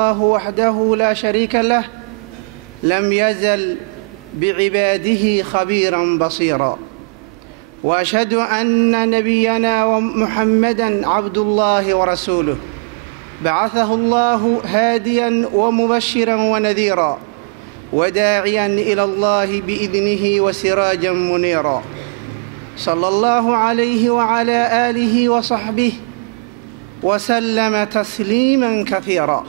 الله وحده لا شريك له لم يزل بعباده خبيرا بصيرا، وأشهد أن نبينا ومحمدا عبد الله ورسوله بعثه الله هاديا ومبشرا ونذيرا وداعيا إلى الله بإذنه وسراجا منيرا، صلى الله عليه وعلى آله وصحبه وسلم تسليما كثيرا.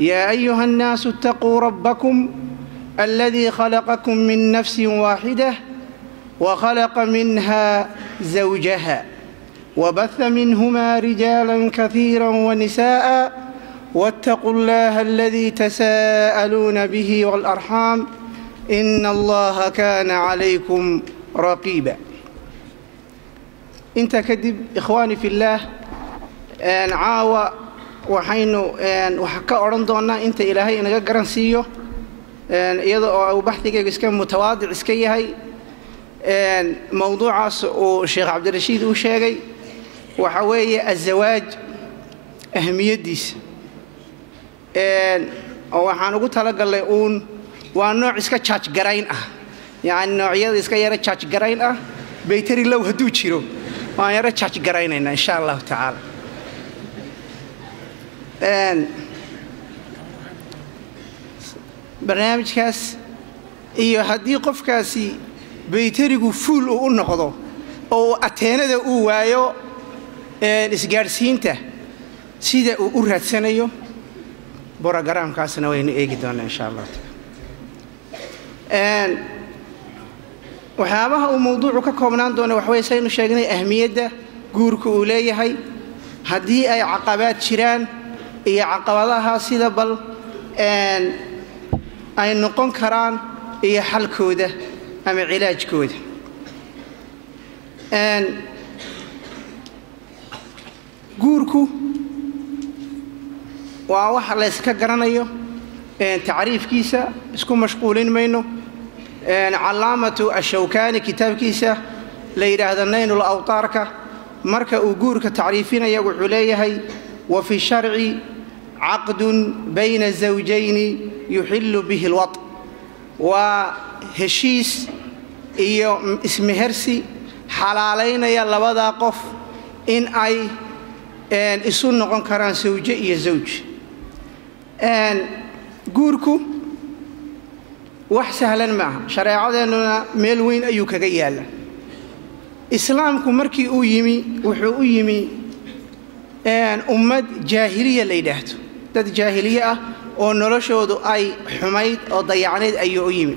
يا أيها الناس اتقوا ربكم الذي خلقكم من نفس واحدة وخلق منها زوجها وبث منهما رجالا كثيرا ونساء، واتقوا الله الذي تساءلون به والأرحام إن الله كان عليكم رقيبا. انت كدب إخواني في الله caawa waxaynu waxa ka oran doonaa inta Ilaahay inaga garansiiyo iyada oo uu baxthigayga iska mutawaadic iska yahay mawduucaas oo Sheekh Cabdirashiid uu sheegay waxa weeye azawaaj ahmiyadiisa oo waxaan ugu talagalay waa nooc iska charge garayn ah, yani noocyada iska yara charge garayn ah baytari low haduu jiro waan yara charge garaynayna insha Allah ta'ala. barnaamijkaas iyo haddii qofkaasi baytarigu fuul u noqdo oo ateenada uu waayo isgaarsiinta sida uu u raadsanayo programkaasna waynu eegi doonaa insha Allah. waxyaabaha uu mawduucu ka koobnaan doono wax weeye saynu sheegnay ahmiyadda guurka uu leeyahay, haddii ay caqabaad jiraan iyo caqabadaha sida bal ay noqon karaan iyo xalkooda ama cilaajkooda. guurku waa wax la iska garanayo, tacriifkiisa isku mashquulin mayno. calaamatu ashawkaani kitaabkiisa la yidhaahdo naynul awtaarka marka uu guurka tacriifinaya wuxuu leeyahay وفي الشرع عقد بين الزوجين يحل به الوطء، وهشيس iyo ismehersi xalaaleynaya labada qof in ay isu noqon karaan zawjo iyo zawj. guurku wax sahlan ma aha, shareecadeenuna meel weyn ayuu kaga yaala. islaamku markii uu yimi wuxuu u yimi ummad jaahiliya la yidhaahdo, dad jaahiliye ah oo noloshoodu ay xumayd oo dayacnayd ayuu u yimi.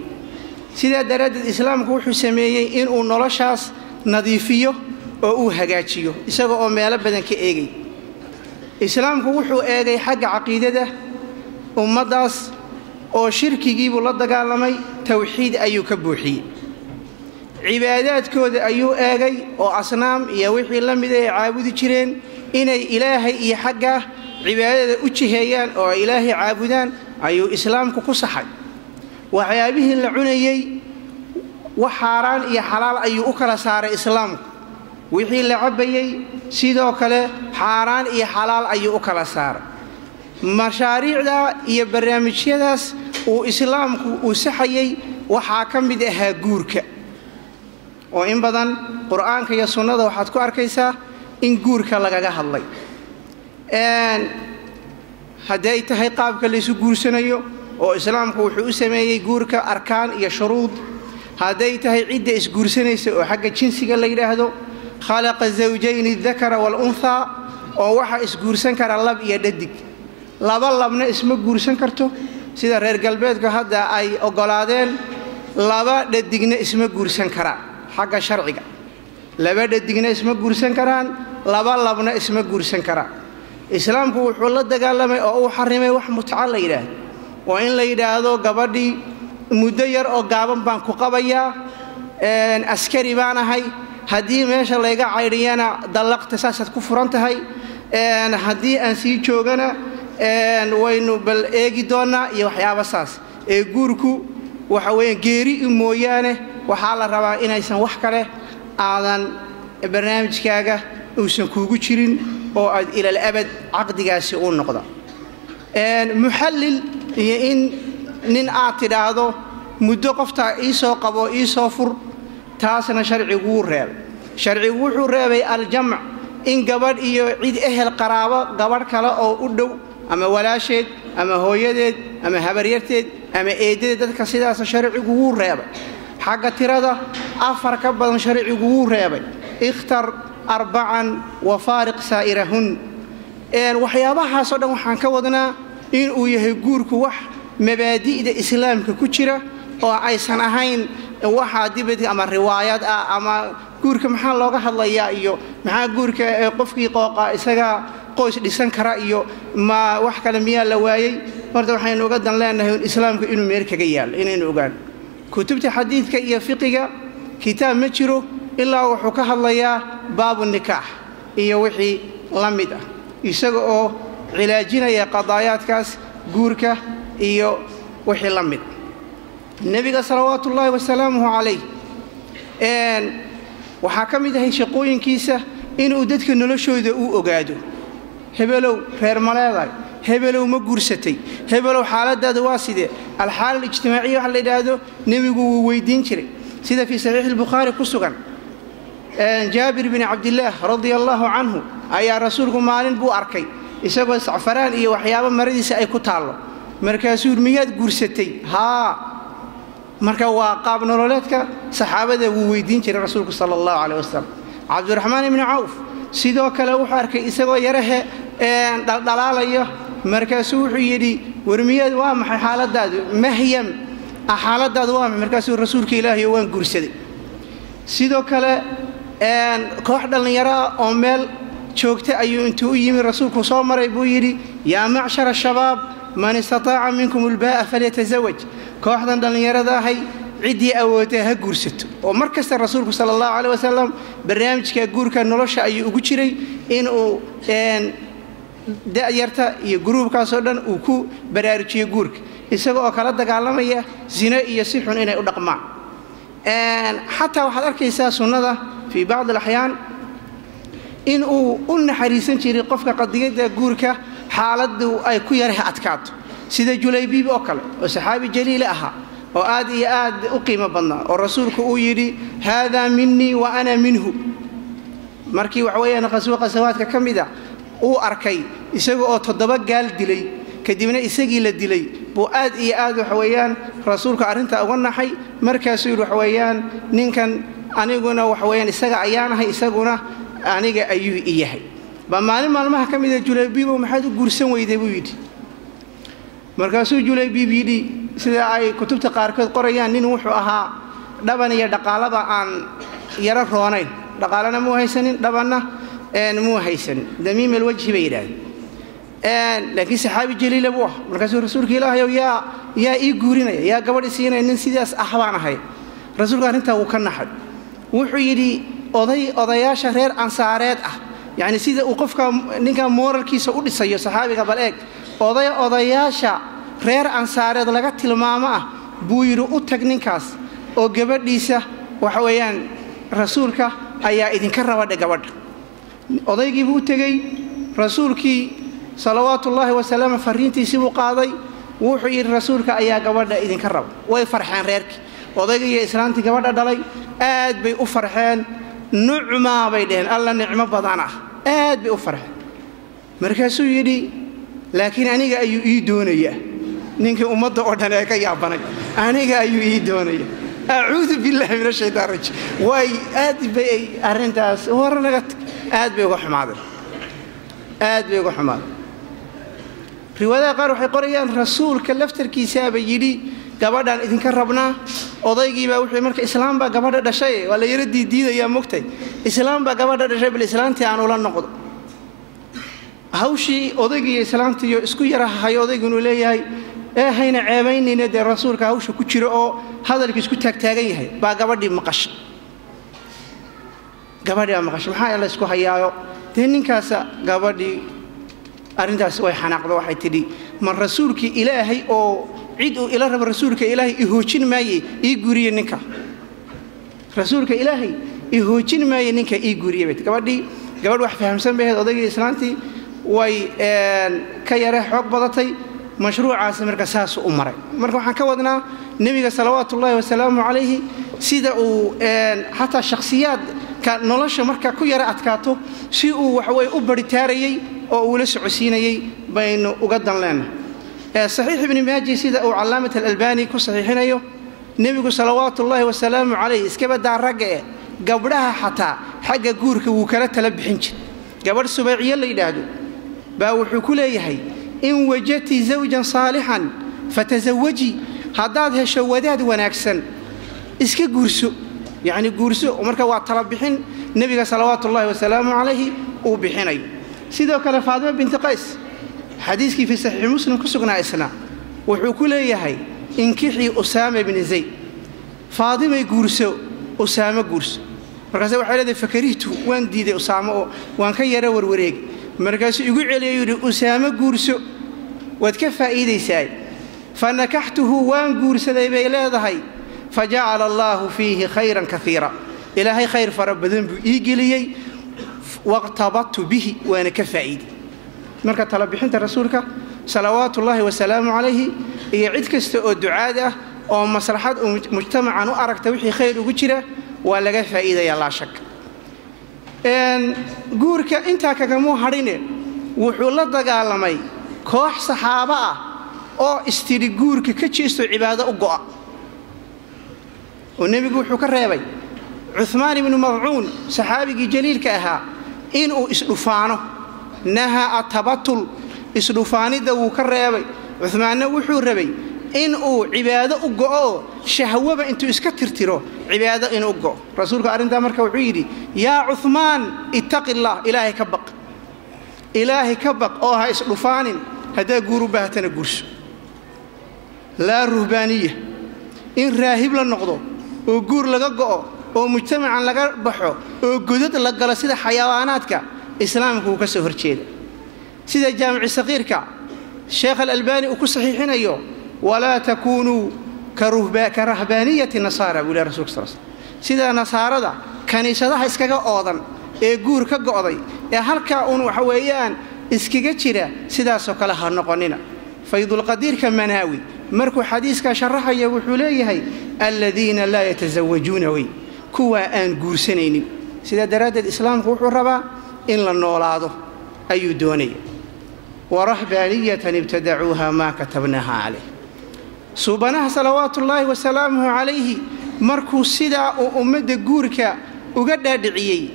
sidaa daraaddeed islaamku wuxuu sameeyey inuu noloshaas nadiifiyo oo uu hagaajiyo isaga oo meelo badan ka eegay. islaamku wuxuu eegay xagga caqiidada ummaddaas oo shirkigiibuu la dagaalamay, tawxiid ayuu ka buuxiyey. cibaadaadkooda ayuu eegay oo asnaam iyo wixii la mid ay caabudi jireen inay ilaahay iyo xagga cibaadada u jiheeyaan oo ilaahay caabudaan ayuu islaamku ku saxay. waxyaabihii la cunayay wax xaaraan iyo xalaal ayuu u kala saaray islaamku. wixii la cabayay sidoo kale xaaraan iyo xalaal ayuu u kala saaray. mashaariicda iyo barnaamijyadaas uu islaamku u saxayay waxaa ka mid ahaa guurka, oo in badan qur'aanka iyo sunnada waxaad ku arkaysaa in guurka lagaga hadlay. hadday tahay qaabka la isu guursanayo oo islaamku wuxuu u sameeyey guurka arkaan iyo shuruud. hadday tahay cidda isguursanaysa oo xagga jinsiga la yidhaahdo khalaqa zawjayni adakara waalunhaa, oo waxa isguursan kara lab iyo dhadig. laba labna isma guursan karto sida reer galbeedku hadda ay oggolaadeen, laba dhadigna isma guursan karaan xagga sharciga. laba dhadigna isma guursan karaan, laba labna isma guursan karaan. islaamku wuxuu la dagaalamay oo uu xarimay wax mutca la yidhaahdo, oo in la yidhaahdo gabadhii muddo yar oo gaaban baan ku qabayaa, askari baan ahay, haddii meesha layga caydhiyana dallaqta saasaad ku furan tahay, haddii aan sii joogana waynu bal eegi doonaa iyo waxyaaba saas. guurku waxa weeye geeri mooyaane waxaa la rabaa inaysan wax kale aadan barnaamijkaaga uusan kuugu jirin oo aad ila abad aqdigaasi uu noqdo. محلل إن نين أعتراضه مدة قفتا إيسو قبو إيسو فر تاسنا شرعي ووريب شرعي ووريب الجمع إن قبر إيو عيد أهل قرابة قبر كلا أو أدو أما ولاشد أما هويدد أما هبريرتد أما إيدد كسيداس شرعي ووريب حق ترادا أفر كبدا شرعي ووريب اختر 4 وفارق سائرهن وحيابها صدق وحان كودنا إن ويهجورك وح مبادئ الإسلام ككتيرة أو أي سنهين واحد دبدي أما الروايات أما جورك محل لقى الله يأيو مع جورك قفقي قاقا إسقى قوس لسان كرائيو ما وحكى لمية لواي مرة حين وجدنا لأنه الإسلام كإنه ميرك جيال إنه وجد كتبت حديث كي فقه كتاب متشرو إلا وحكاها الله يا باب النكاح إيه وحي لمدة يسقى علاجنا يا قضايات كاس جورك إيه وحي لمد النبي صلوات الله وسلامه عليه وحكم ده شقوين كيسة إنه أدتك نلشوا ذا أوجادو هبلو غير ملاذ هبلو مجورستي هبلو حالات ده واسدة الحالة الاجتماعية على ده نبي ويدين شري سيدا في صحيح البخاري كسوغان جابر بن عبد الله رضي الله عنه أي رسولكم مالين بو أركي يسوي زعفران إيه وحيابا مريض سأي كتالله مركزور مياد جورستي ها marka waa qaab nololeedka saxaabada uu weydiin jiray rasuulku sallallahu alayhi wasallam Abdurrahman ibn Auf sidoo kale wuxuu arkay isagoo yarahe dhalaalayo markaasuu wuxuu yiri warmiyad waa maxay xaaladaadu mahyam xaaladaadu waa markaasuu rasuulka Ilaahay waan gursaday sidoo kale koox dhalinyaro oo meel joogtay ayuu intuu u yimi rasuulku soo maray buu yiri yaa ma'shara shabaab man istata'a minkum al-ba'a falyatazawaj kooxdan dhalinyarada ahay cidii awoodtay ha guursato oo markasta rasuulku sallallahu alayhi wasallam barnaamijka guurka nolosha ayuu ugu jiray in uu da'yarta iyo groupkaas oo dhan uu ku baraarujiyo guurka isagoo kala dagaalamaya zina iyo si xun inay u dhaqmaan xataa waxaad arkaysaa sunnada fi ba'd al-ahyan in uu u naxariisan jiray qofka qadiyada guurka xaaladdu ay ku yarahay adkaato sida Julaybiib oo kale oo saxaabi jaliil aha oo aad iyo aad u qiimo badnaa oo rasuulku uu yiri hada minni wa ana minhu markii wax weeyaan qasawaadka kamida uu arkay isaga oo 7 gaal dilay kadibna isagii la dilay buu aad iyo aad wax weeyaan rasuulku arinta uga naxay markaas uu wax weeyaan ninkan aniguna wax weeyaan isaga ayaanahay isaguna aniga ayuu iyahay ba maalmaha kamida Julaybiib maxaad u guursan weyday buu yiri markaasuu Julaybiib yidhi sida ay kutubta qaarkood qorayaan nin wuxuu ahaa dhaban iyo dhaqaalada aan yara roonayn dhaqaalana muu haysanin dhabanna muu haysanin damiim alwajhi bayraan laakiin saxaabi jaliil buu ah markaasuu rasuulka Ilaahay yaa ii guurinaya yaa gabadh siinay nin sidaas ah baan ahay rasuulka arinta uu ka naxay wuxuu yidhi odayaasha reer ansaareed ah يعني سيدا وقفك نينكا مورالكيسا u dhisayo saxaabiga bal eeg odayaasha reer ansaareed laga tilmaamo buu yiri u tag ninkaas oo gabadhiisa waxa weeyaan rasuulka ayaa idinka rabada gabadha odaygii buu tagay rasuulkii salawaatullaahi wa salaam fariintiisii buu qaaday wuxuu yiri rasuulka ayaa gabadha idinka rab way farxeen reerkii odaygii iyo islaantii gabadha dhalay aad bay u farxeen nucma bay dheen alla nicmo badan aad bay u farxeen markaasuu yiri laakiin aniga ayuu ii doonaya ninka ummadda oo dhan ee ka yaabanay aniga ayuu ii doonaya a'uudu billahi minash shaytaanir rajiim way aad bay arintaas warnaga aad bay uga xumaadeen riwaayada qaar waxay qorayaan rasuulka laftarkiisa bay yiri gabadhan idinka rabnaa odaygii baa wuxuu marka islaam baa gabadha dhashay wala yara diidaya mugtay islaam baa gabadha dhashay bil islaantii aan ula noqdo hawshii odaygii islaantii isku yarahay odayguna leeyahay hayna ceebaynina de rasuulka hawsha ku jiro oo hadalka isku taagtaagan yahay baa gabadhii maqashay maxaa la isku hayaayo de ninkaas gabadhii arintaas way xanaaqdo waxay tidhi man rasuulkii ilaahay oo cid uu ila rab rasuulka ilaahay i hoojin maayay ii guriye ninka rasuulka ilaahay i hoojin maayay ninka ii guriye gabadh wax fahamsan bay odaygii islaantii way ka yara xoog badatay مشروع عاصم مركز أمره مركز عن كودنا نبي صلوات الله وسلامه عليه سيدا حتى الشخصيات كان نلاش مركز كويرة أتكاته شيء وحوي أبرتاري أو لسعسيني بين وقدم لنا صحيح ابن ماجه سيدا أو علامة الألباني كصحيحين أيوه نبي صلوات الله وسلامه عليه إسكبت دار رجع قبلها حتى حاجة جورك وكالة تلبحنش قبل سبعية اللي يدادو باوحو كليهي إن وجدت زوجا صالحا فتزوجي هذا شوداد وناكسن إسك جورسو يعني جورسو ومركا وطلبحين نبي صلوات الله وسلامه عليه وبحيني سيدو كان فاطمة بنت قيس حديث في صحيح مسلم كسقنا إسنا وحو كليهي إنكحي أسامة بن زيد فاطمة جورسو أسامة جورس مركز واحد هذا فكريته وان ديده أسامة وان كيرا وروريج مركز يقول عليه يقول أسامة جورسو وتكفى إيدي ساي فنكحته وان جورس ذي بيلاذهي فجعل الله فيه خيرا كثيرا إلهي خير فرب ذنب إيجلي واغتبطت به وانا كفى إيدي مركز طلب حنت رسولك صلوات الله وسلامه عليه يعيد كست الدعاء أو مصلحات مجتمعا وأرك توحي خير وجرة ولا جا فائدة يلا شك. إن جورك أنت كجمو هرينه وحول دجال ماي كوح صحابة أو استري جورك كتشيستو عبادة وقاء. والنبي يقول حكر يا بي عثمان بن مظعون صحابي جليل كأها إنه إسلوفانه نها التبتل إسلوفاني ذو كر يا بي عثمان وحور ربي إنه عبادة وقاء شهوة أنتو إسكتر ترو عبادة إنه وقاء رسولك أرندا مركب عيدي يا عثمان اتق الله إلهي كبق هاي إسلوفان هذا قربها تنقرش لا رهبانية إن راهب للنقض وقور لقاء ومجتمعا لقاء بحو وقدد لقاء سيدة حيواناتك إسلامك وكسفر تشيد سيدة جامع الصغيرك الشيخ الألباني وكو صحيحين أيوه ولا تكونوا كرهبانية النصارى ولا رسول الله سيدة نصارى دا كنيسة إسكاقا أوضا قور كقاضي هلكا أنو حويان إسكاقا جيرا سيدة سوكالها النقونين فيض القدير كمناوي مركو حديث كشرحة يوحوليه الذين لا يتزوجون وي كوا آن قور سنين سيدة دراد الإسلام قوحوا الربا إن لنولاده أي دوني ورهبانية ابتدعوها ما كتبناها عليه سبحانه صلوات الله وسلامه عليه مركو سيدا وأمد جورك وقد دعيي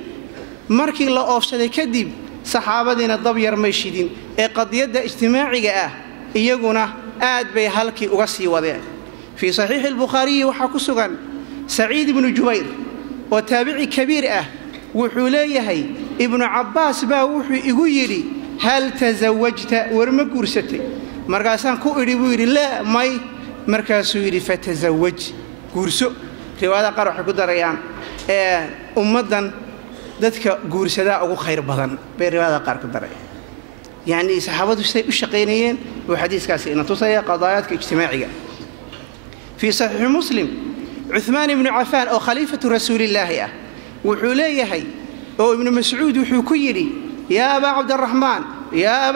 مركي الله أفسد كذب صحابتنا الضبير مشيدين قد يد اجتماعي يجونا آد بهالك وغسي وذا في صحيح البخاري وحكسوغان سعيد بن جبير وتابعي كبير وحوليه ابن عباس باوحي يقولي هل تزوجت ورمك ورستي مركاسان كو يري لا ماي مركاسو يري فتزوج غورسو رواده قرح ku darayaan ummadan dadka guursada ugu khayr badan bay riwaada qaar ku daray yani saxaabadu say u shaqeynayeen oo xadiiskaasi inta tusaya qadaayadka ijtimaaciga fi sahih muslim Uthman ibn Affan oo khalifatu rasuulillaahi wuxuu leeyahay oo ibn Mas'uud wuxuu ku yiri يا أبا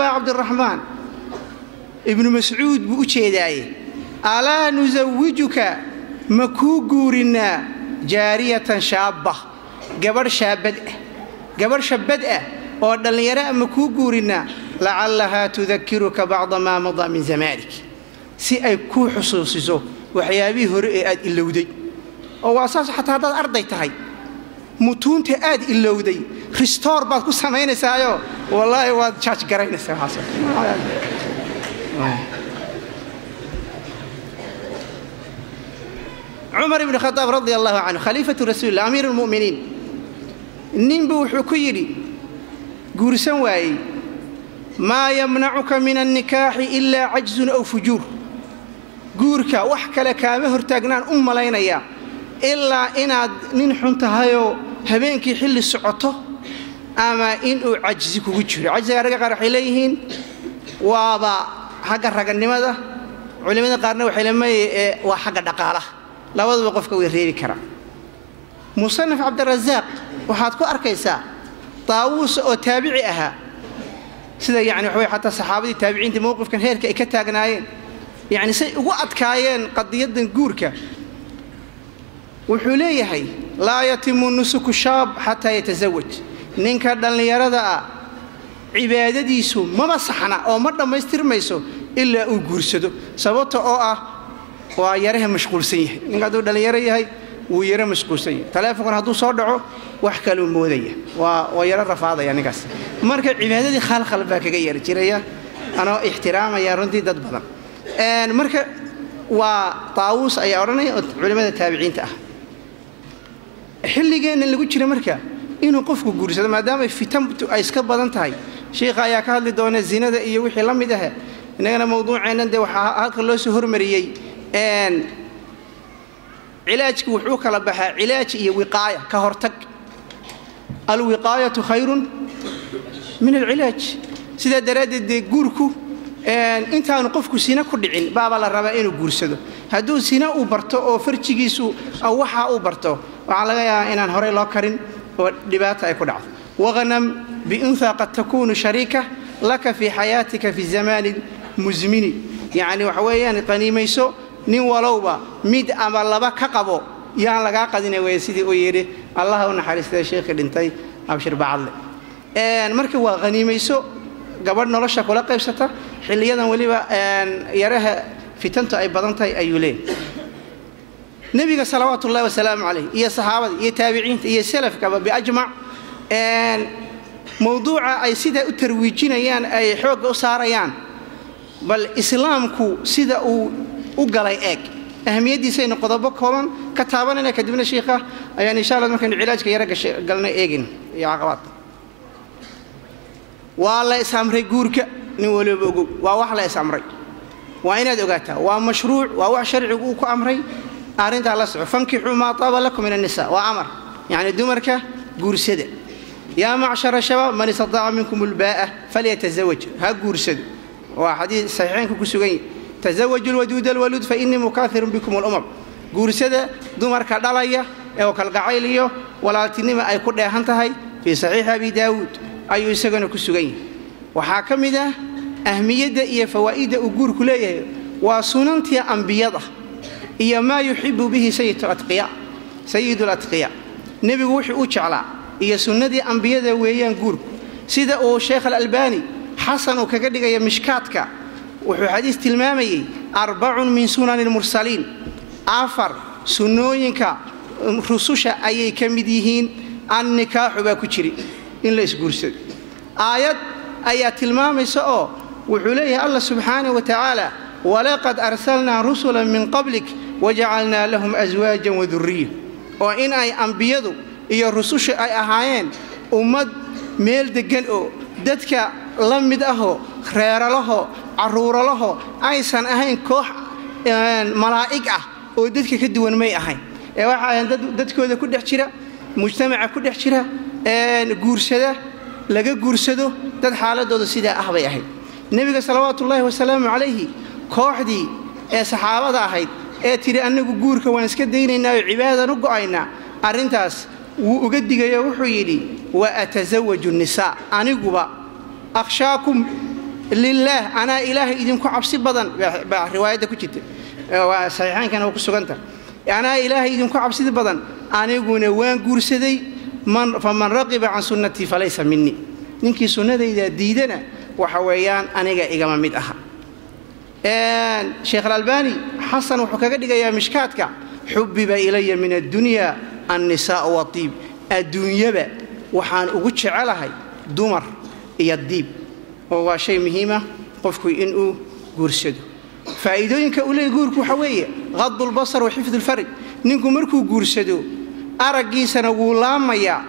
عبد الرحمن ابن مسعود بوجهداي ألا نزوجك مكوغورنا جارية شابة قبر شابدة ودليرا مكوغورنا لعلها تذكرك بعض ما مضى من زمانك سي أي كو حصوصيزو وحيابي هرئي اللودي أو أساس حتى هذا الأرض تهي متون تأد اللودي ريستور بعد كل سمعين سايو والله واد شاش قرين السماسة عمر بن الخطاب رضي الله عنه خليفة رسول الله أمير المؤمنين نيمبو حكيري قرسان واي ما يمنعك من النكاح إلا عجز أو فجور قورك وحك لك مهر تاقنان لينيا إلا إن ننحن تهايو هبينك حل السعطة أما إنه عجزك وجهه عجز رجع رح إليهن وابا حق الرجع لماذا علماء قارنوا حلما وحق الدقالة لا وضع وقفك ويريد كرا مصنف عبد الرزاق وحاتكو أركيسا طاووس أو تابعها sida yani waxa xataa saxaabadii taabiciinta mowqifkan heerka ay ka taagnaayeen yani say ugu adkaayeen qadiyadan guurka wuxuu leeyahay laa yatimu nusuku shaab xataa yatazawaj ninka dhallinyarada ah cibaadadiisu maba saxna oo ma dhammaystirmayso ilaa uu guursado sababta oo ah waa yaraha mashquulsan yahay ninka hadduu dhallinyaro yahay wuu yara mashquulsan yahay taleefonkana hadduu soo dhaco wax kaluu moodaya waa yara rafaadaya ninkaas marka cibaadadii khalkhal baa kaga yar jiraya anoo ixtiraamaya runtii dad badan marka waa taawus ayaa odhanaya culimada taabiciinta ah xilligeena lagu jira marka inuu qofku guursado maadaama fitantu ay iska badan tahay sheekha ayaa ka hadli doona zinada iyo wixii la mid ah inagana mawduuceena de waxa halka loo soo hormariyay cilaajku wuxuu kala baxaa cilaaj iyo wiqaaya ka hortag alwiqaayatu khayrun min alcilaaj sida daraaddeed guurku intaanu qofku sina ku dhicin baaba la rabaa inuu guursado hadduu sina uu barto oo farjigiisu waxa uu barto waxaa laga yaabaa inaan horey loo karin oo dhibaato ay ku dhacdo waghnam biuntha qad takunu sharika laka fi xayaatika fi zamanin muzmini yani waxa weeyaan qaniimayso nin walowba mid ama laba ka qabo yaan lagaa qadina wey sidii uu yidhi allah u naxariistay sheekhi dhintay abshir bacadle marka waa qaniimayso gabadh nolosha kula qaybsata xilliyadan waliba yaraha fitantu ay badan tahay ayuu leeyahay nabiga salawaatullaahi wasalaamu calayh iyo saxaabada iyo taabiciinta iyo salafkaba biajmac mawduuca ay sida u tarwiijinayaan ay xoogga u saarayaan bal islaamku sida uu u galay eeg ahamiyadiisayna qodobo kooban ka taabanayna kadibna sheekha ayaan insha allah markaynu cilaajka yara galnay eegin iyo caqabaad waa la isamray guurka nin waliba ogow waa wax la isamray waa inaad ogaataa waa mashruuc waa wax sharcigu uu ku amray arrinta la soo fankixu ma taaba lakum min an-nisaa wa amar yani dumarka guursada ya ma'shara shabab man istata'a minkum al-ba'a falyatazawaj ha guursado waa xadiis saxiixaynku ku sugan tazawwaju al-wadud al-walud fa inni mukathirun bikum al-umam guursada dumarka dhalaya ee kalgacayliyo walaaltinima ay ku dheehan tahay fi saxiix abi daawud ayuu isagana ku sugan yahay waxa kamida ahmiyada iyo fawaa'ida uu guurku leeyahay waa sunantii anbiyada iyo ma yuhibbu bihi sayyidul atqiya nabigu wuxuu u jeclaa iyo sunnadii anbiyada weeyaan guurku sida uu sheekh al-albani xasan uu kaga dhigay mishkaadka wuxuu xadiis tilmaamayay 4 min sunanil mursaliin afar sunnooyinka rususha ayay kamid yihiin an nikaahu ba ku jiri in la isguursado aayad ayaa tilmaamaysa oo wuxuu leeyahay Allah subhanahu wa ta'ala walaqad arsalna rusulan min qablik waja'alna lahum azwajan wa dhurriyya oo in ay anbiyadu iyo rususha ay ahaayeen ummad meel degan oo dadka la mid ah reeralaho caruuralaho aysan ahayn koox malaa'ig ah oo dadka ka duwan may ahayn ee waxa ay dadkooda ku dhex jira mujtamaca ku dhex jira guursada laga guursado dad xaaladooda sida ah bay ahayd nabiga salawaatullaahi wasalaamu calayhi kooxdii ee saxaabada ahayd ee tiri anagu guurka waan iska daynaynaa oo cibaadada u go'aynaa arintaas wuu uga digay wuxuu yiri wa atazawwaju nisaa aniguba akhshaakum lillah ana ilaahi idinku cabsi badan baa riwaayada ku jirta waa saxiixankana ku suganta ana ilaahi idinku cabsi badan aniguna waan guursaday faman raqiba an sunnati falaysa minni ninkii sunnadayda diidana waxa weeyaan aniga igama mid aha sheekh al-albani xasan wuxuu kaga dhigayaa mishkaadka xubbiba ilayya min ad-dunya an-nisaa wa tib adduunyada waxaan ugu jecelahay dumar iyo diib oo waa shay muhiim ah qofku inuu guursado faa'iidooyinka uu leeyahay guurku waxa weeye qadul basar wa hifdul farj ninku markuu guursado aragiisana wuu laamaya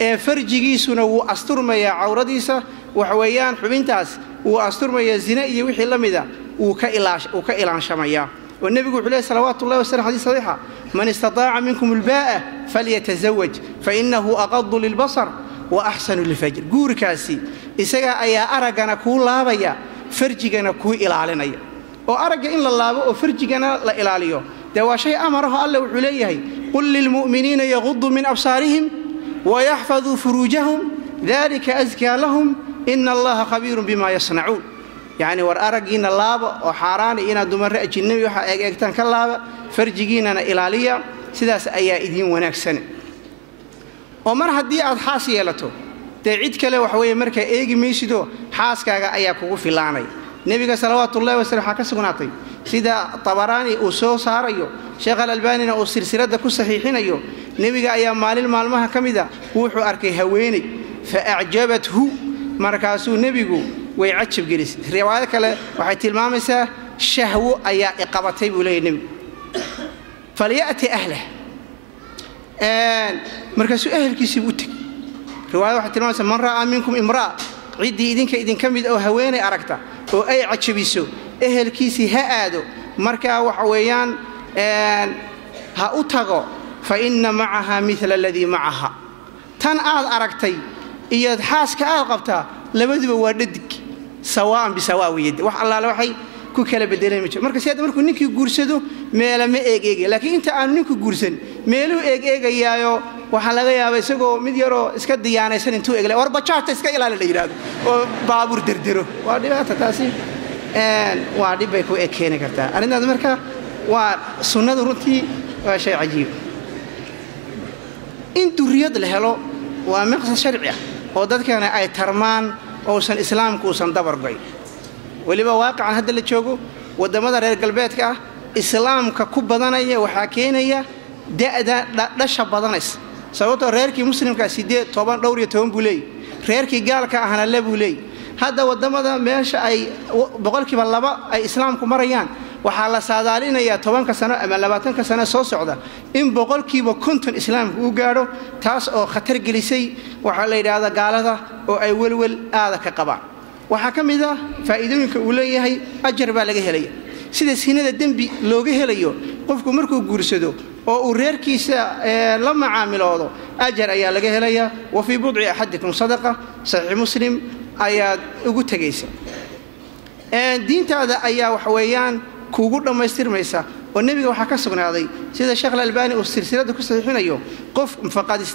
ee farjigiisuna wuu asturmaya cawradiisa waxa weeyaan xubintaas wuu asturmaya zina iyo wixii la mida uu ka ilaanshamaya والنبي يقول عليه صلوات الله وسلم حديث صحيح من استطاع منكم الباء فليتزوج فإنه أغض للبصر وأحسن للفجر قوركاسي إساقا أيا أرقنا كو لابيا فرجقنا كو إلالينيا وأرق إلا الله وفرجقنا لا إلاليو ده شيء أمره الله وحليه قل للمؤمنين يغضوا من أبصارهم ويحفظوا فروجهم ذلك أزكى لهم إن الله خبير بما يصنعون يعني ورأرجين اللاب وحاران إن دمر أجنبي وحاجتان كلاب فرجينا إلالية سداس أي إدين ونكسن ومر هدي أضحاسي لتو تعيد كله وحوي مركا إيجي ميشدو حاس كاجا أياكو في لاني نبي صلوات الله وسلم حكسقناطي سيدا طبراني وسو ساريو شيخ الألباني أو سلسلة دكو صحيحين أيو نبي أيام مالمها كمدا وحو أركي هويني فأعجبته مركاسو نبيجو ويعجب جلس رواية كله وحيت المامسة شهوة أي إقامتي بولي النبي فليأتي أهله مركاسو أهل كيسيبوتك رواية وحيت المامسة من رأى منكم امرأة عدي إذن كإذن كمد أو هويني أركتا أو أي عجبيسو أهل كيسي هآدو مركا وحويان هأتغو فإن معها مثل الذي معها تن أركتي إياد حاسك قبتها لبدو وردك سواء بسواء ويد وح الله لو حي كوكلا بدلين مش مركز هذا مركو نيكي جورسدو ميلا ما إيج لكن أنت عن نيكو جورسن ميلو إيج يايو وحلاقة يا بيسقو مديرو إسكت ديانة سن تو إيج وربطات إسكت إلى الليلاد وبابور دردرو وادي بقى تاسي وادي بيكو إكينة كرتا أنا هذا مركا وسنة درتي شيء عجيب إن تريد الهلو ومقصد شرعي وده كان أي ترمان أو سن إسلام كوسن دبر جاي واللي بواقع هذا اللي تشوفه وده مدار القلبات كا إسلام ككوب بدنية وحكينية ده شاب بدنيس سويت ريركي مسلم كسيدة طبعا دوري توم بولي ريركي قال كأهنا اللي بولي هذا وده مدار ماش أي بقولك بالله أي إسلام كمريان وحال سادالين يا طبعا كسنة أما لباتن كسنة صوص عدا إن بقولك بكونتن إسلام وجارو تاس أو خطر جلسي وحال هذا قال هذا أو أي ول هذا كقبع وحكم إذا فائدونك أوليه هي أجر بالغ هلية سيد السنة الدنبي لوجه هليو قفكم مركو جورسدو أو رير كيسا لما عامل هذا أجر أيا لجه هلية وفي بضع أحدكم صدقة صحيح مسلم أيا وجود تجيسه دين هذا أيا وحويان كوجود لما يصير ميسا والنبي وحكسبنا هذا سيد الشيخ الألباني والسلسلة كسرحين أيوه قف فقد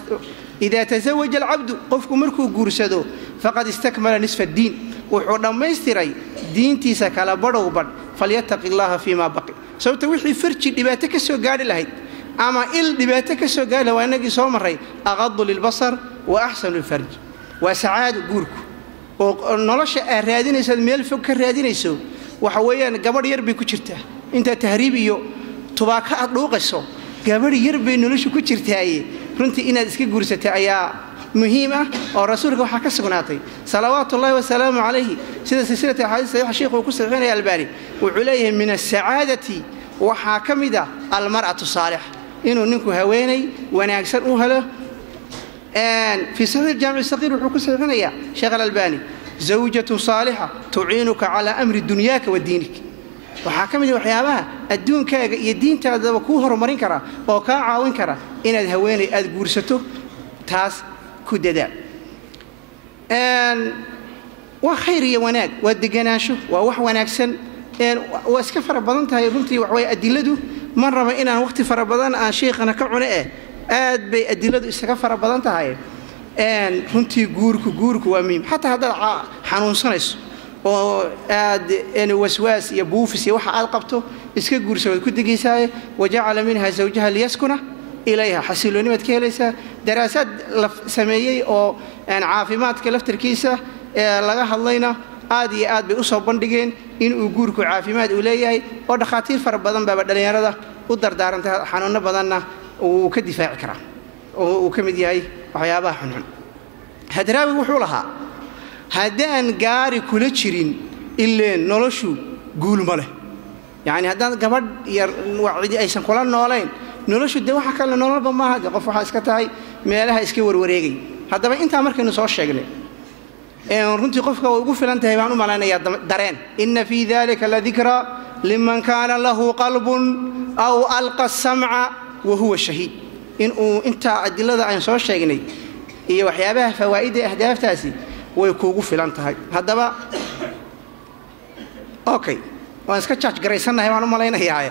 إذا تزوج العبد قفكم مركو جورسدو فقد استكمل نصف الدين وحنا يستري دين تيسك على برغبر فليتق الله فيما بقي سوت وحي فرج دباتك سو غاري لهيد اما دباتك سو غاري وانغي سو مري اغض للبصر واحسن للفرج وسعاد غورك ونولش رادينيسد ميل فوق رادينيسو waxa weeyaan gabadh yar bay ku jirtaa inta tahriib iyo tubaaka aad dhuuqayso gabadh yar bay noloshu ku jirtaaye runtii inaad iska guursatay ayaa muhiim ah oo rasuulka waxa ka sugnaatay salawaatullaahi wa salaamu alayhi sida silsilada xadiis ay sheekhu ku saxiixay albani wuxuu leeyahay min as-saadati waxa kamida al-mar'atu salih inuu ninku haweenay wanaagsan u helo في صحيح الجامع الصغير wuxuu ku saxiixaya sheekh al-albani زوجة صالحة تعينك على أمر دنياك ودينك وحاكم وحيابها الدون كاجا يدين تاذا وكوهر مرين كرا وكا عاون كرا إن الهواني أذكرسته تاس كددا وخير يا وناك ودجناشو ووح وناكسن واسكفر بدنتها يبنتي وحوي أدلده مرة ما إنا وقت فربضان أن شيخنا كعناء آد بي أدلده اسكفر بدنتها runtii guurku waa muhiim xataa hadda xanuunsanayso oo aad waswaas iyo buufis iyo waxa aad qabto iska guursado ku digaysaa waja'ala minha zawjaha liyaskuna ilayha xasiloonimad ka helaysa daraasad la sameeyay oo caafimaadka laftirkiisa laga hadlayna aad iyo aad bay u soo bandhigeen in uu guurku caafimaad u leeyahay oo dhaqaatiir fara badan baa dhalinyarada u dardaarantay xanuuno badanna uu ka difaaci karaa oo uu ka mid yahay waxyaabaha xunxun hadraawi wuxuu lahaa haddaan gaari kula jirin ilaa noloshu guul ma leh yani haddaan gabadh yar wacdi aysan kula noolayn noloshu de waxa kale nololba maaha qof waxa iska tahay meelaha iska warwareegay haddaba intaa markaynu soo sheegnay runtii qofka way ugu filan tahay baan u maleynayaa dareen inna fi dhalika la dhikra liman kana lahu qalbun aw alqa as-sam'a wa huwa shahiid in uu inta adilada aan soo sheegnay iyo waxyaabaha fawaaid ahdaaftaasi way kuugu filan tahay hadaba okay waan iska charge gareysanahay waan u maleynayaa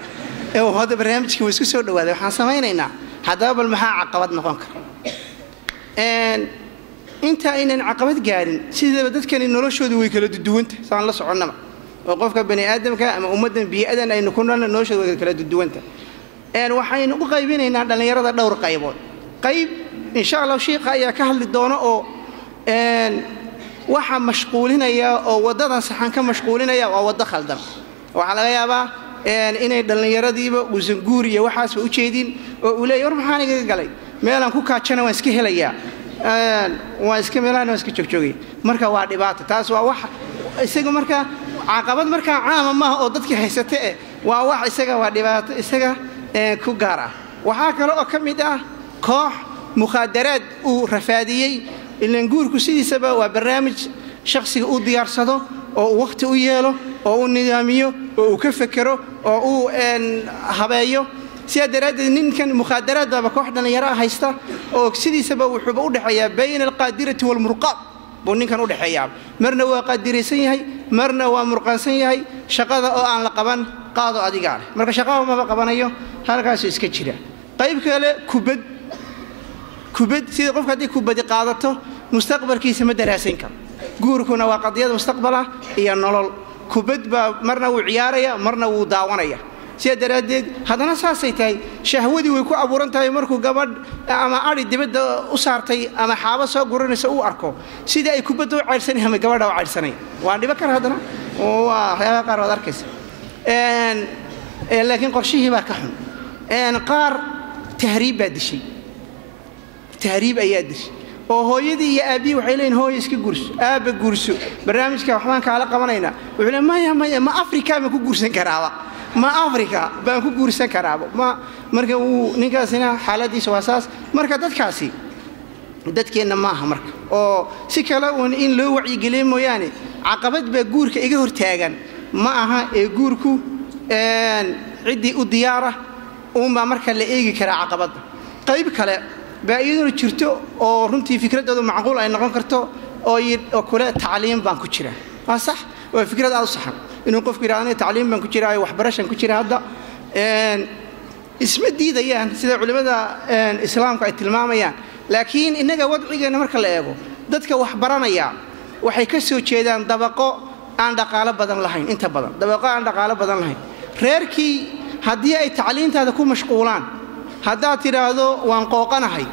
hada barnaamijkii way isku soo dhawaaday waxaan sameynaynaa hadaba bal maxaa caqabad noqon kara inta aynan caqabad gaarin sidaba dadkan noloshoodu way kala duwanta saan la soconaba oo qofka bani aadamka ama ummadan bii'adan aynu ku noolna noloshoodu way kala duwanta waxaynu u qaybinaynaa dhalinyarada dhowr qaybood qayb insha Allah sheekha ayaa ka hadli doona oo waxa mashquulinaya oo wadadan saxan ka mashquulinaya waa wada khaldan waxa laga yaabaa inay dhalinyaradiiba uusan guur iyo waxaas u jeedin oo uu leeyahay war maxaan iga galay meelan ku kaajana waan iska helayaa waan iska meelaan waan iska joogjoogay marka waa dhibaato taas waa wax isaga marka caqabad marka caama ma oo dadkii haysatay waa wax isaga waa dhibaato isaga ku gaar ah waxa kale oo kamid ah koox mukhadaraad uu rafaadiyay ilaan guurku sidiisaba waa barnaamij shakhsiga uu diyaarsado oo waqti u yeelo oo uu nidaamiyo oo uu ka fakaro oo uu habeeyo sida daradeed ninkan mukhadaraad baba koox dhalinyaro haysta oo sidiisaba wuxuu u dhaxayaa bayna alqaadirati wal murqab buu ninkan u dhaxayaa marna waa qaadiraysan yahay marna waa murqansan yahay shaqada oo aan la qaban qaado adiga marka shaqada ma qabanayo halkaas iska jira qayb kale kubad sida qofka hadii kubad qaadato mustaqbalkiisa ma daraasin karo guurkuna waa qadiyad mustaqbala iyo nolol kubad ba marna uu ciyaaraya marna uu daawanaya sida daradeed hadana saasay tahay shahwadii way ku abuuran tahay markuu gabadh ama ari dibadda u saartay ama xaaba soo guranaysa uu arko sida ay kubaddu u ceelsanay ama gabadha u ceelsanay waa dhiba kar hadana oo waxyaabo qaar wad arkaysa laakiin qorshihii baa ka xun qaar tahriib baa dishay tahriib ayaa dishay oo hooyadii iyo aabii waxay leeyihiin hooyo iska guurso aaba guurso barnaamijka waxaan kala qabanayna wuxuu leeyahay ma Afrika ma ku guursan karaaba ma Afrika baan ku guursan karaaba ma marka uu ninkaasina xaaladiisa waasaas marka dadkeena ma aha marka oo si kala in loo wacyi geliyo mooyaane caqabad ba guurka iga hortaagan ma aha ee guurku cidii u diyaara uma marka la eegi kara caqabad qayb kale baayidoo jirto oo runtii fikradoodu macquul ay noqon karto oo kale tacliim baan ku jira sax waa fikrad aad u saxan inuu qofku yiraahdo tacliim baan ku jiraa wax barashan ku jira hadda isma diidayaan sida culimada islaamka ay tilmaamayaan laakiin inaga wadcigeena marka la eego dadka wax baranaya waxay ka soo jeedaan dabaqo aan dhaqaale badan lahayn inta badan dabaqo aan dhaqaale badan lahayn reerkii hadii ay tacliintaada ku mashquulaan hadaa tiraahdo waan qooqanahay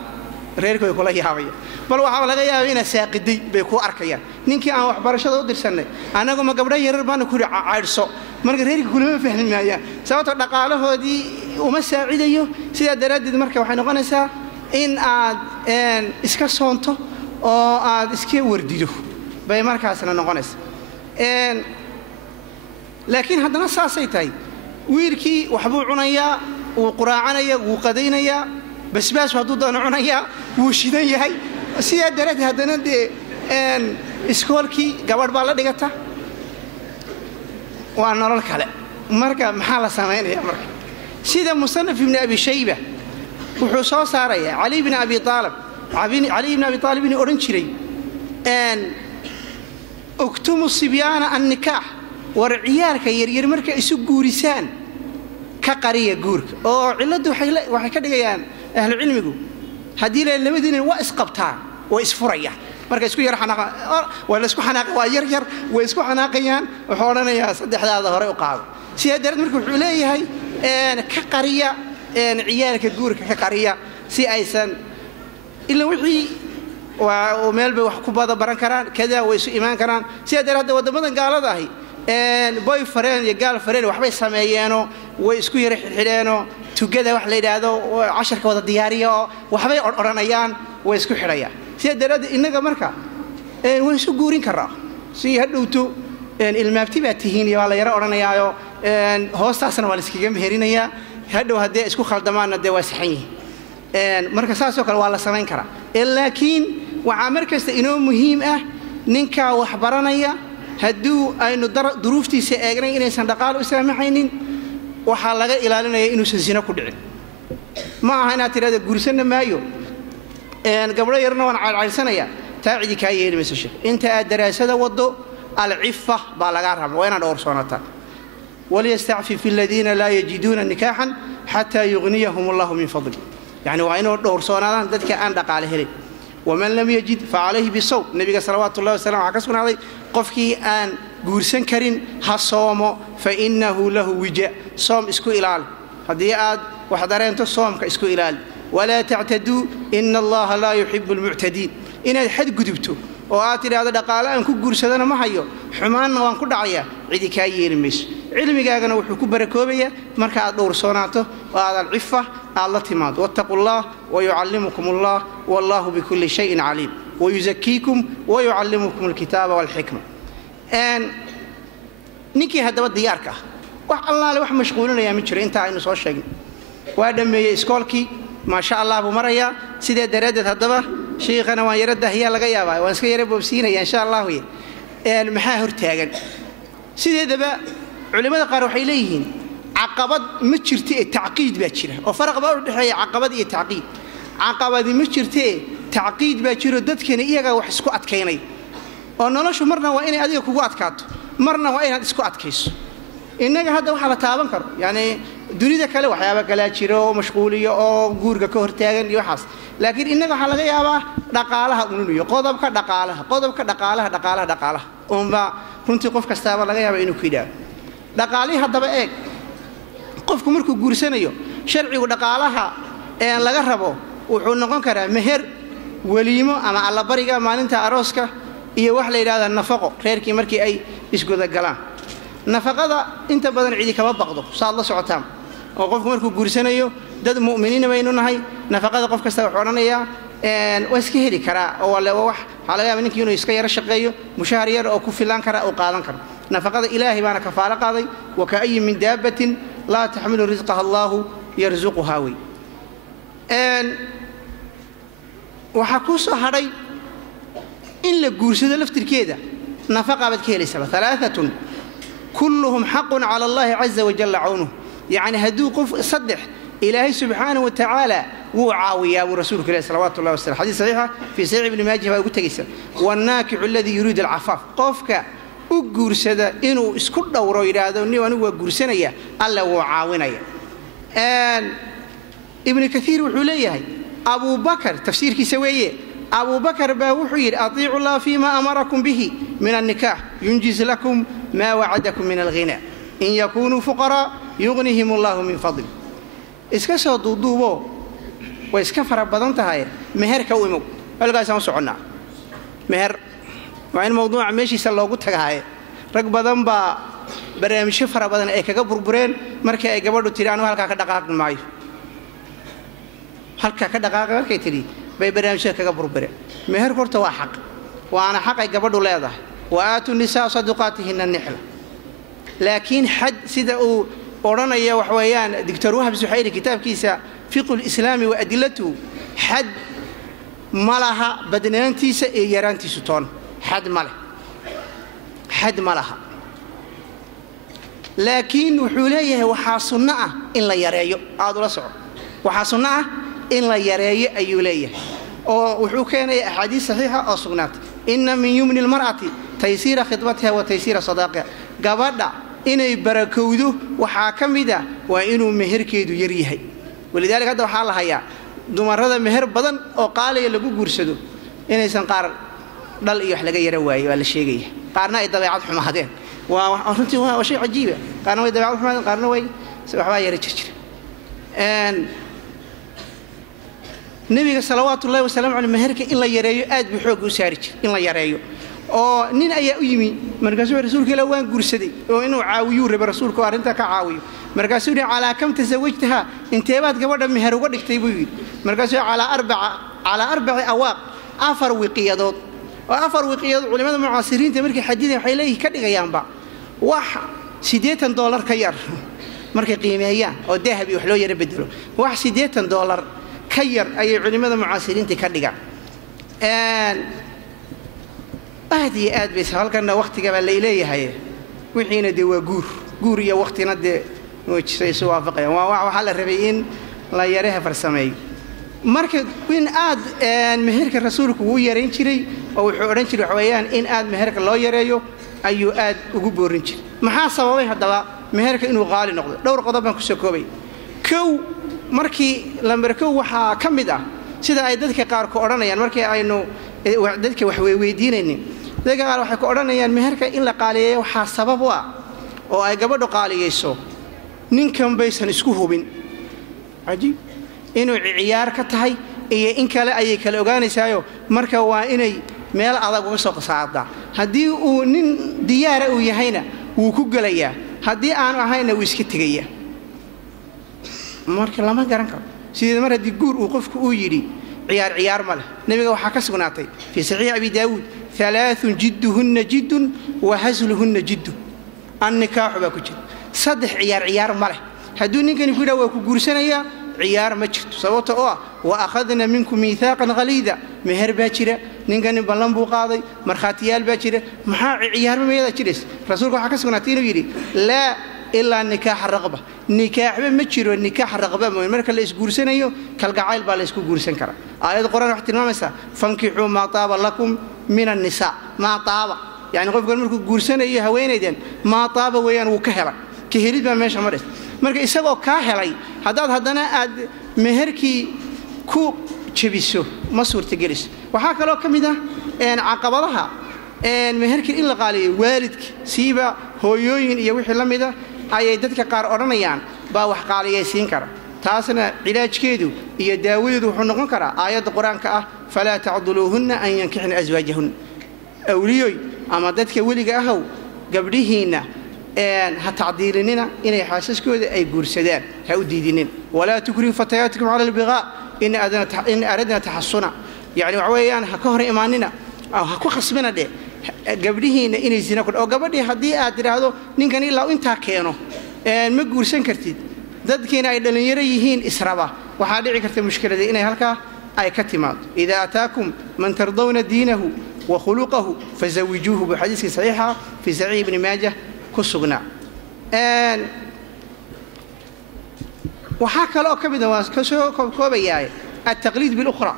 reerkooda kula yaabaya bal waxa laga yaabaa in saaqiday bay ku arkayaan ninkii aan wax barashada u dirsanay anagu ma gabdho yaryar baan ku caydso marka reerka kulama fahmayaan sababtoo dhaqaalahoodii uma saacidayo sida daradeed marka waxay noqonaysaa in aad iska soonto oo aad iska wardido bay markaasna noqonaysaa laakiin haddana saasay tahay wiilkii waxbuu cunayaa uu quraacanaya uu qadaynaya basbaas haduu doono cunaya uu shidan yahay sida daradeed haddana iskoolkii gabadh baa la dhigata waa nolol kale marka maxaa la sameeyaa marka sida musannaf ibn abi shayba wuxuu soo saaraya ali ibn abi talib in oran jiray uktumu sibyana an-nikah war ciyaalka yaryar marka isu guurisaan ka qariya guurka oo ciladu waxay ka dhigayaan ahlu cilmigu hadii labadina waa isqabtaan waa isfuraya marka isku yar xanaaq waa la isku xanaaq waa yar way isku xanaaqayaan wuxuu oranayaa saddexdaada hore u qaado si darad markuu wuxuu leeyahay ka qariya ciyaalka guurka ka qariya si aysan ila wixii waa meel bay wax ku baran karaan kada way isu iimaan karaan si darad wadamadan gaalada ahi boyfriend iyo girlfriend waxbay sameeyeeno way isku yar xidheeno tugada wax la yiraahdo casharka wada diyaariyo waxbay oranayaan way isku xidhayaan si darad inaga marka way isu guurin karaa si hadhowto ilmaabti baa tihiin iyo la yara oranayaayo hoostaasna waa la iskaga meherinayaa hadhow hadee isku khaldamaana de waa saxan yihiin marka saasoo kale waa la sameyn karaa laakiin waxa markasta inoo muhiim ah ninka wax baranaya hadduu aynu duruuftiisa eegnay inaysan dhaqaale u saamaxaynin waxa laga ilaalinayaa inuusan zina ku dhicin ma aha inaad tiraahdo guursan maayo gabdho yarna waan caylsanaya taacidi ka yeelmayso sheekh inta aad daraasada wado al-iffa baa laga rabaa waa inaad dhowrsoonata وليستعفف الذين لا يجدون نكاحا حتى يغنيهم الله من فضله يعني وإنه دور صونادان ددك أن دقاله هلي ومن لم يجد فعليه بالصوم النبي صلوات الله وسلامه عكسنا عليه قفكي أن جورسن كرين هالصوم فإنه له وجاء صوم اسكو إلال هدي وحضرين تصوم كاسكو إلال ولا تعتدوا إن الله لا يحب المعتدين إن الحد قدبته وآتي هذا دقالة أن كجور سدنا ما هيو حمانا وان كل عيا عدي كاير مش علمي جانا وحكو بركوبية مركز دور صناعته وهذا العفة الله تماد واتقوا الله ويعلمكم الله والله بكل شيء عليم ويزكيكم ويعلمكم الكتاب والحكمة أن نيكي هذا وديارك وح الله لوح مشغولنا يا متشر أنت عين صور شيء وادم يسكولكي ما شاء الله أبو مريا سيدة درجة هذا شيخنا وان يرد هي لقيا باي وان سكير بوسينا إن شاء الله ويا المحاور تاجن سيدة دبا علماء قالوا حيليهن عقبات متشرتي التعقيد باتشره وفرق بين حي عقبات التعقيد عقبات متشرتي تعقيد باتشره دد كان إيجا وحسكو أتكيني ونلاش مرنا وإني أديك كوجو أتكات مرنا وإني أسكو أتكيس إنك هذا وحلا تابن كر يعني دنيا كله وحياة كلا شيرو مشغولية أو جورج كهر تاجن يحس لكن إنك حلا يابا دقالها ونونيو قدم كدقالها دقالها أمبا كنت قف كستابا لقى يابا إنه كده دقالي هذا بقى قف مركو جورسنيو شرعي ودقالها إن لقى ربو وحنا كره مهر وليمو أما الله بريجا ما أنت أروسك iyo wax la yiraahdo nafaqo reerkii markii ay isgoda galaan nafaqada inta badan cidi kama baqdo saa la socotaan oo qofku markuu guursanayo dad muuminiin baynu nahay nafaqada qof kasta wuxuu oranayaa waa iska heli karaa oo wala wax halaga ninkii inuu iska yara shaqeeyo mushaar yar oo ku filan kara oo qaadan kara nafaqada ilaahi baana kafaala qaaday wa ka ay min daabatin la tahmilu rizqaha allah yarzuquha wi waxa ku soo haray إن الجورسد لفتر كذا نفقة بتكيل سبعة ثلاثة كلهم حق على الله عز وجل عونه يعني هدو قف صدح إلهي سبحانه وتعالى وعاوية ورسولك عليه صلوات الله والسلام حديث صحيحة في سعيد بن ماجه ويقول تجسر والناكع الذي يريد العفاف قفك الجورسد إنه اسكت دورة إرادة ونوى الجورسنية الله وعاونية ابن كثير وحليه أبو بكر تفسير كسويه أبو بكر باوحير أطيعوا الله فيما أمركم به من النكاح ينجز لكم ما وعدكم من الغنى إن يكونوا فقراء يغنيهم الله من فضل إسكسوا ضدوه وإسكفر بدنتها هاي مهر كويمو ألقى سامسعنا مهر وعين موضوع ماشي سلوقتها هاي رق بدن با برنامج شفر بدن أي كجبر برين مركي أي جبر تيران وهالك كدقاق معي هالك كدقاق كيتري ببرنامج شركة بربرة مهر كرت واحد وأنا حق جبر ولاده وآتوا النساء صدقاتهن النحلة لكن حد سيدا أورانا يا وحويان دكتوروها بسحير كتاب كيسا فقه الإسلام وأدلته حد ملها بدنانتي يرانتي ستون حد ملها لكن وحوليه وحاصنعه إن لا يريو هذا لا صعب وحاصنعه إن لا يري أيوليه وحكينا أحاديث صحيحة أو سنات إن من يمن المرأة تيسير خطبتها وتيسير صداقها قبضة إن يبركوده وحاكم ده وإنه مهر كيدو يريه ولذلك هذا حالها يا دمرة مهر بدن أو قال يلقوا جرسدو إن يسنقار ضل يحلق يروي ولا شيء قارنا يتبعات حمادين وأنتي وشيء عجيب قارنا يتبعات حمادين قارنا وين سبحان يرجع النبي صلوات الله وسلام على مهرك إلا يريو آد بحوق وسارج إلا يريو أو نين أي أيمي مركزوا رسولك لوان جرسدي وإنه عاويو رب رسولك وأنت كعاويو مركزوا على كم تزوجتها انتبهت قبل مهر وقدك تبوي مركزوا على أربع أواق أفر وقيادات وأفر وقيادات علماء المعاصرين تمرك حديث حيليه كذا أيام بقى واحد $6 كيار مركز قيمية أو ذهب يحلو يربدلو واحد $6 كير أي علماء المعاصرين تكرجع هذه بس هل كنا وقت قبل الليلة هاي وحين دوا جور يا وقت ند وش يسوى فقيه وحال الربيين لا يريها فرسمي مركز وين مهرك الرسول هو يرين شري أو حورين شري حويان إن مهرك الله يريو أيو وجبورين شري محاسبة هذا مهرك إنه غالي نقد دور قضبان كسكوبي كو markii la markuu waxa kamid ah sida ay dadka qaar ku oranayaan markii aynu dadka wax weydiinaynin dadka qaar waxay ku oranayaan meherka in la qaaliyeeyo waxa sabab u ah oo ay gabadhu qaaliyeyso ninkan baysan isku hubin ajiib inuu ciyaar ka tahay iyo in kale ay kala ogaanaysaayo marka waa inay meel adag uga soo qasaada hadii uu nin diyaar u yahayna wuu ku galayaa hadii aan ahayna wuu iska tagayaa marka lama garan karo sidii mar hadii guur uu qofku uu yiri ciyaar ma leh nabiga waxa ka sugnaatay fi sahih abi daawud thalathun jidduhunna jiddun wa hazluhunna jiddu an-nikaahu ba ku jira saddex ciyaar ma leh haduu ninkani ku dhaw ku guursanaya ciyaar ma jirto sababtoo ah wa akhadna minkum miithaqan ghalida meher baa jira ninkani ballan buu qaaday marxaatiyaal baa jira maxaa ciyaar ma yeeda jiris rasuulku waxa ka sugnaatay inuu yiri la illa nikah raqba nikah ma jiro nikah raqba marka la isguursanayo kalgacayl baa la isku guursan kara aayad quraan wax tilmaamaysa fankihu ma taaba lakum min an-nisa ma taaba yani qofka markuu guursanayo haweenaydan ma taaba weeyaan uu ka helay ka helid baa meesha maris marka isagoo ka helay haddana aad meherkii ku jabiso ma suurtagelis waxa kale oo kamid ah caqabadaha meherkii in la qaaliyo waalidka siiba hooyooyin iyo wixii la mid ah ayay dadka qaar oranayaan baa wax qaaliyeysiin kara taasna cilaajkeedu iyo daawadeedu wuxuu noqon karaa aayada quraanka ah fala ta'duluhunna an yankihna azwajahun awliyoy ama dadka waliga ahaw gabdhihiina ha tacdiilinina inay xaasaskooda ay guursadaan ha u diidinin wala tukrihu fatayatukum ala al-bigha in aradna tahassuna yani waxweeyaan ha ka hor imaanina ha ku khasbina gabdhihiina inay zina ku oo gabadhii hadii aad tiraahdo ninkan ilaa inta keeno ma guursan kartid dadkiina ay dhalinyaro yihiin israba waxa dhici karta mushkilada inay halka ay ka timaado ida ataakum man tardawna diinahu wa khuluquhu fazawijuhu bi hadith sahiha fi sahih ibn majah kusugna waxa kale oo kamid ah ka soo koobayaa at-taqlid bil ukhra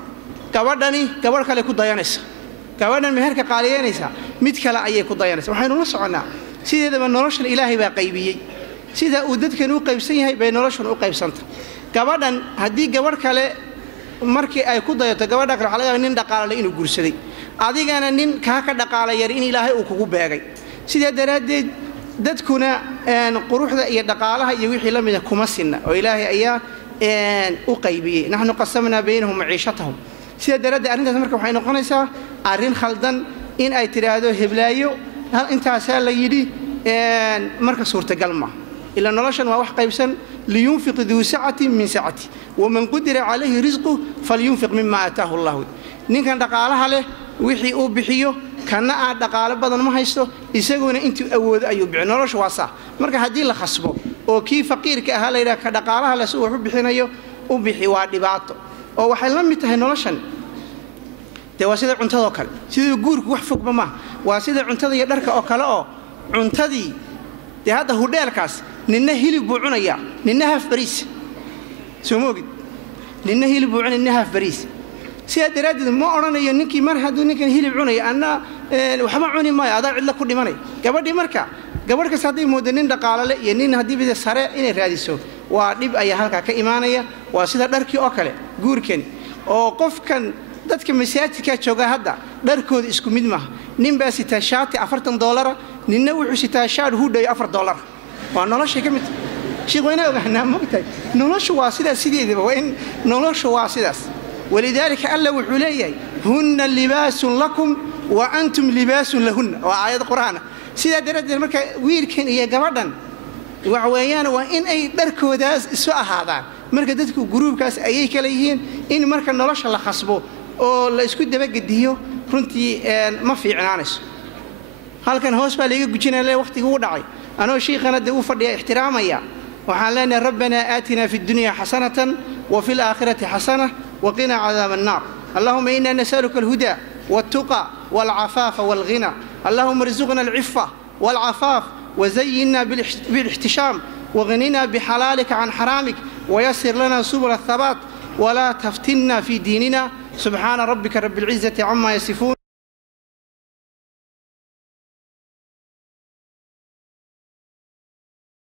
gabadhani gabar kale ku dayanaysa gabadhan meherka qaaliyeynaysa mid kale ayay ku dayanaysa waxaynu la soconaa sideedaba nolosha ilaahay baa qaybiyay sida uu dadkan u qaybsan yahay bay noloshan u qaybsanta gabadhan hadii gabar kale markii ay ku dayato gabadha kale waxa laga nin dhaqaale inuu guursaday adigana nin ka dhaqaale yar in ilaahay uu kugu beegay sida daraadeed dadkuna quruxda iyo dhaqaalaha iyo wixii la mid ah kuma sinna oo ilaahay ayaa u qaybiyay nahnu qasamna baynahum maciishatahum sida daraadeed arintaas marka waxay noqonaysaa arin khaldan in ay tiraahdo heblaayo hal intaas la yiri marka suurtagal ma ila noloshan waa wax qaybsan liyunfiq dhu sa'ati min sa'ati wa man qadira alayhi rizquhu falyunfiq mimma ataahu Allah ninkan dhaqaalaha leh wixii uu bixiyo kana aad dhaqaale badan ma haysto isaguna intii awood ayuu bixin nolosha waasa marka hadii la khasbo oo kii faqiirka ah la yiraahdo ka dhaqaalaha la soo bixinayo u bixi waa dhibaato oo waxay la mid tahay noloshan waa sida cuntada oo kale sida guurku wax fog ma waa sida cuntada iyo dharka oo kale oo cuntadii hadda hotelkaas ninna hilib buu cunaya ninna haf bariis soo moogid ninna hilib buu cunaya ninna haf bariis sida daraadid ma oranayo ninkii mar haduu ninkan hilib cunaya anna waxba cuni maayo adaa cid la ku dhimanay gabadhii marka gabadh ka saday moodanin dhaqaale iyo nin hadii bida sare inay raadiso waa dhib ay halka ka iimaanaya waa sida dharkii oo kale guurkan oo qofkan dadka masaajidka jooga hadda dharkooda isku mid maaha nin baa sitaa shaati $40 ninna wuxuu sitaa shaar hudhay $4 waa nolosha kamid شيء وين أنا مقتل نلش واسدة سديد وين نلش واسدة ولذلك ألا وحلي هن اللباس لكم وأنتم لباس لهن وآيات القرآن سيدا درد المركة ويركن هي جمادا وعويان وإن أي دركوا داس سوء هذا مركة دتكوا جروب كاس أي كليهين إن مركة نلش الله خصبه أو لا يسكت دبق الديو فرنتي ما في عنانس هل كان هوس بالي جينا له وقت هو داعي أنا شيخنا دو فدي احترامه يا وحالنا ربنا آتنا في الدنيا حسنة وفي الآخرة حسنة وقنا عذاب النار اللهم إنا نسألك الهدى والتقى والعفاف والغنى اللهم ارزقنا العفة والعفاف وزينا بالاحتشام وغننا بحلالك عن حرامك ويسر لنا سبل الثبات ولا تفتنا في ديننا سبحان ربك رب العزة عما يصفون